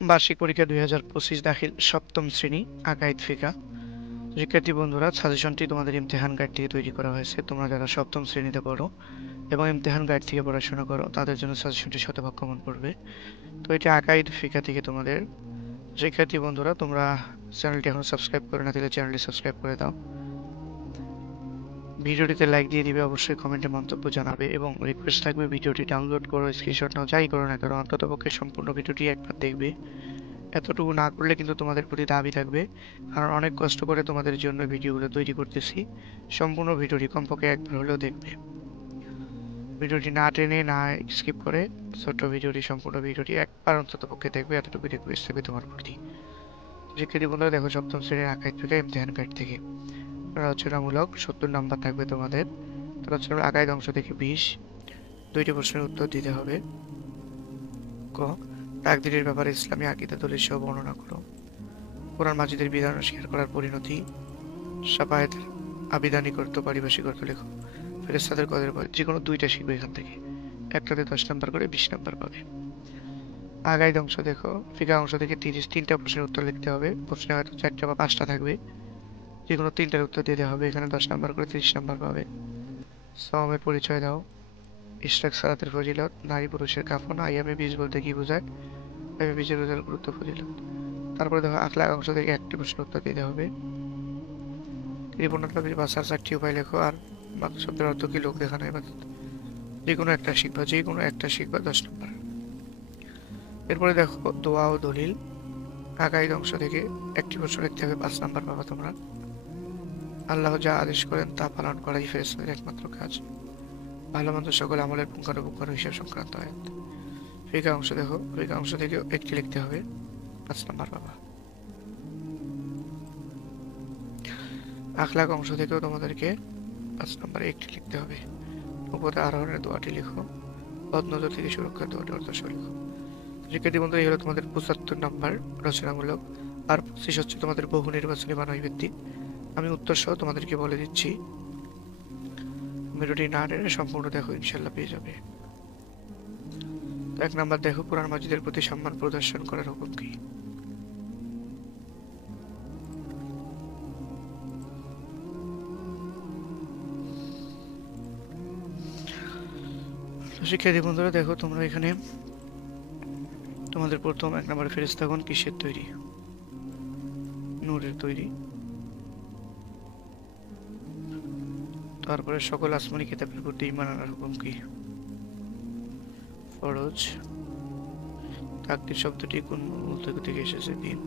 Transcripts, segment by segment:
বার্ষিক পরীক্ষা 2025 দাখিল সপ্তম শ্রেণী আকাইদ ফিকা। শিক্ষার্থী বন্ধুরা, সাজেশনটি তোমাদের ইমতেহান গাইড থেকে তৈরি করা হয়েছে। তোমরা যারা সপ্তম শ্রেণীতে পড়ো এবং ইমতেহান গাইড থেকে পড়াশোনা করো তাদের জন্য সাজেশনটি শতভাগ কমন পড়বে। তো এটি আকাইদ ফিকা থেকে তোমাদের। শিক্ষার্থী বন্ধুরা, তোমরা চ্যানেলটি এখনো সাবস্ক্রাইব করে না দিলে চ্যানেলটি সাবস্ক্রাইব করে দাও। ভিডিওটিতে লাইক দিয়ে দিবে, অবশ্যই কমেন্টে মন্তব্য জানাবে এবং রিকোয়েস্ট থাকবে ভিডিওটি ডাউনলোড করো, স্ক্রিনশট নাও, যাই করো না কারণ অন্ততপক্ষে সম্পূর্ণ ভিডিওটি একবার দেখবে। এতটুকু না করলে কিন্তু তোমাদের প্রতি দাবি থাকবে, কারণ অনেক কষ্ট করে তোমাদের জন্য ভিডিওগুলো তৈরি করতেছি। সম্পূর্ণ ভিডিওটি কমপক্ষে একবার হলেও দেখবে, ভিডিওটি না টেনে না স্কিপ করে ছোট্ট ভিডিওটি সম্পূর্ণ ভিডিওটি একবার অন্তত পক্ষে দেখবে, এতটুকু রিকোয়েস্ট থাকবে তোমার প্রতি। শিক্ষার্থী বন্ধুরা দেখো, সপ্তম শ্রেণীর আকাইদ থেকে ইমতিহান গাইড থেকে রচনামূলক 70 নাম্বার থাকবে তোমাদের। রচনার আকাইদ অংশ থেকে 20, 2টি প্রশ্নের উত্তর দিতে হবে। ক, তাকদীরের ব্যাপারে ইসলামী আকীদা দলিল সহ বর্ণনা করো। কোরআন মাজিদের বিধান অস্বীকার করার পরিণতি। শাফায়েতের আবিধানিক অর্থ, পারিভাষিক অর্থ লেখো। ফেরেশতাদের কদরের ভয়। যে কোনো দুইটা শিখবে এখান থেকে, একটাতে 10 নাম্বার করে 20 নাম্বার পাবে। আগাইদ অংশ দেখো, ফিকা অংশ থেকে 3টা প্রশ্নের উত্তর লিখতে হবে। প্রশ্নে হয়তো 4টা বা 5টা থাকবে, যে কোনো 3টার উত্তর দিতে হবে। এখানে 10 নাম্বার করে 30 নাম্বার পাবে। সাওমের পরিচয় দাও। ইশরাক সালাতের ফজিলত। নারী পুরুষের কাফন। আইয়ামে বীজ বলতে কি বোঝায়? আইয়ামে বীজের রোজার গুরুত্ব, ফজিলত। তারপরে দেখো, আখলাক অংশ থেকে 1টি প্রশ্নের উত্তর দিতে হবে। কৃপণতা বাঁচার 4টি উপায় লেখো। আর বাংলা শব্দের অর্থ কি? লোক দেখানো ইবাদত। যে কোনো একটা শিখবা, 10 নাম্বার। এরপরে দেখো, দোয়া ও দলিল। আকাইদ অংশ থেকে 1টি প্রশ্ন লিখতে হবে, 5 নাম্বার পাবা তোমরা। আল্লাহ যা আদেশ করেন তা পালন করাই ফেরেশতাদের একমাত্র কাজ। ভালো মন্দ সকল আমলের পুঙ্খানুপুঙ্খানু হিসাব সংক্রান্ত আয়াত। ফিকা অংশ দেখো, ফিকা অংশ থেকে 1টি লিখতে হবে, 5 নাম্বার পাবা। আখলাক অংশ থেকেও তোমাদেরকে 5 নাম্বারে 1টি লিখতে হবে। উপরে আরোহণের দোয়াটি লিখো। বদনজর থেকে সুরক্ষার দোয়াটি অর্থ সহ লিখো। শিক্ষার্থী বন্ধু, এই হলো তোমাদের 75 নাম্বার রচনামূলক। আর 25 হচ্ছে তোমাদের বহু নির্বাচনী বানাই ভিত্তিক। আমি উত্তর সহ তোমাদেরকে বলে দিচ্ছি, ভিডিওটি না টেনে সম্পূর্ণ দেখো, ইনশাল্লাহ পেয়ে যাবে। 1 নাম্বার দেখো, কোরআন মাজিদের প্রতি সম্মান প্রদর্শন করার হুকুম কি? শিক্ষার্থী বন্ধুরা দেখো, তোমরা এখানে তোমাদের প্রথম 1 নম্বরে ফেরেশতাগণ কিসের তৈরি? নূরের তৈরি। তারপরে সকল আসমানি কিতাবের প্রতি ঈমান আনার হুকুম কি? ফরজ। তাকদীর শব্দটি কোন মূল থেকে এসেছে? দিন।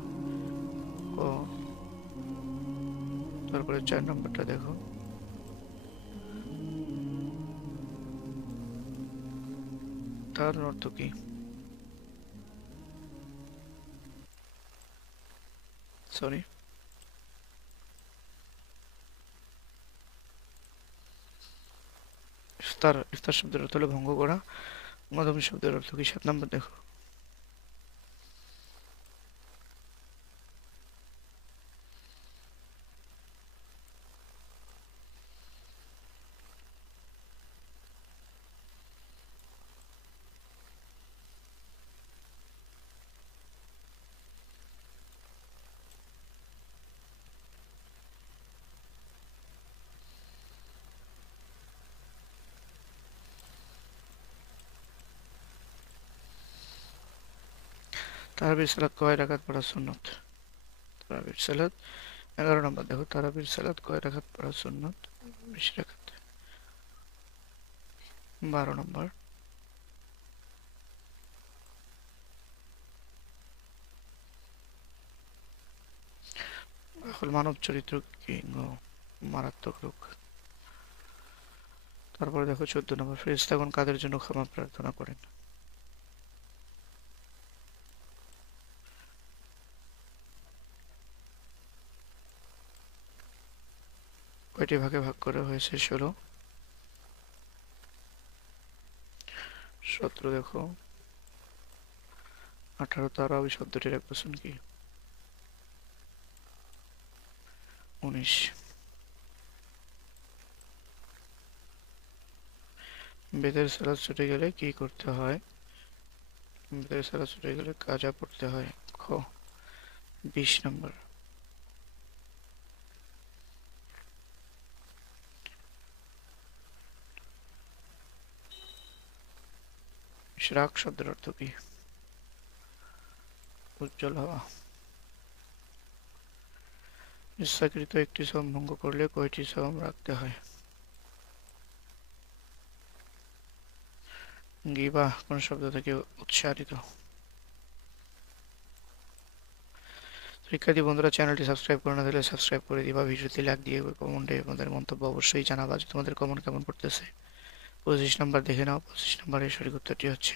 ক। তারপরে 4 নম্বরটা দেখো, তার অর্থ কি? সরি, ইফতার শব্দের অর্থ হলো ভঙ্গ করা। মাধ্যমিক শব্দের অর্থ কি? 7 নম্বর দেখো, তারাবির সালাত কয় রাকাত পড়া সুন্নত? তারাবির সালাত 11 নম্বর দেখো, তারাবির সালাত কয় রাকাত পড়া সুন্নত? 20 রাকাত। 12 নম্বর, এখন মানব চরিত্র কি? মারাত্মক রোগ। তারপরে দেখো 14 নম্বর, ফেরেশতাগণ কাদের জন্য ক্ষমা প্রার্থনা করেন? কয়টি ভাগে ভাগ করা হয়েছে? 16। 17 দেখো, 18 তারাবি শব্দটির এক বচন কি? 19। বেদের সালাত ছুটে গেলে কি করতে হয়? বেদের সালাত ছুটে গেলে কাজা পড়তে হয়। খ 20 নম্বর। ইশরাক শব্দের অর্থ কি? উজ্জ্বল হওয়া। ইচ্ছাকৃত একটি শ্রম ভঙ্গ করলে কয়টি শ্রম রাখতে হয়? গিবাহ কোন শব্দ থেকে উৎসারিত? শিক্ষার্থী বন্ধুরা, চ্যানেলটি সাবস্ক্রাইব করে না দিলে সাবস্ক্রাইব করে দিবা, ভিডিওতে লাইক দিয়ে কমেন্টে তোমাদের মন্তব্য অবশ্যই জানাবা যে তোমাদের কমেন্ট কেমন পড়তেছে। 25 নাম্বার দেখে নাও, 25 নম্বরের সঠিক উত্তরটি হচ্ছে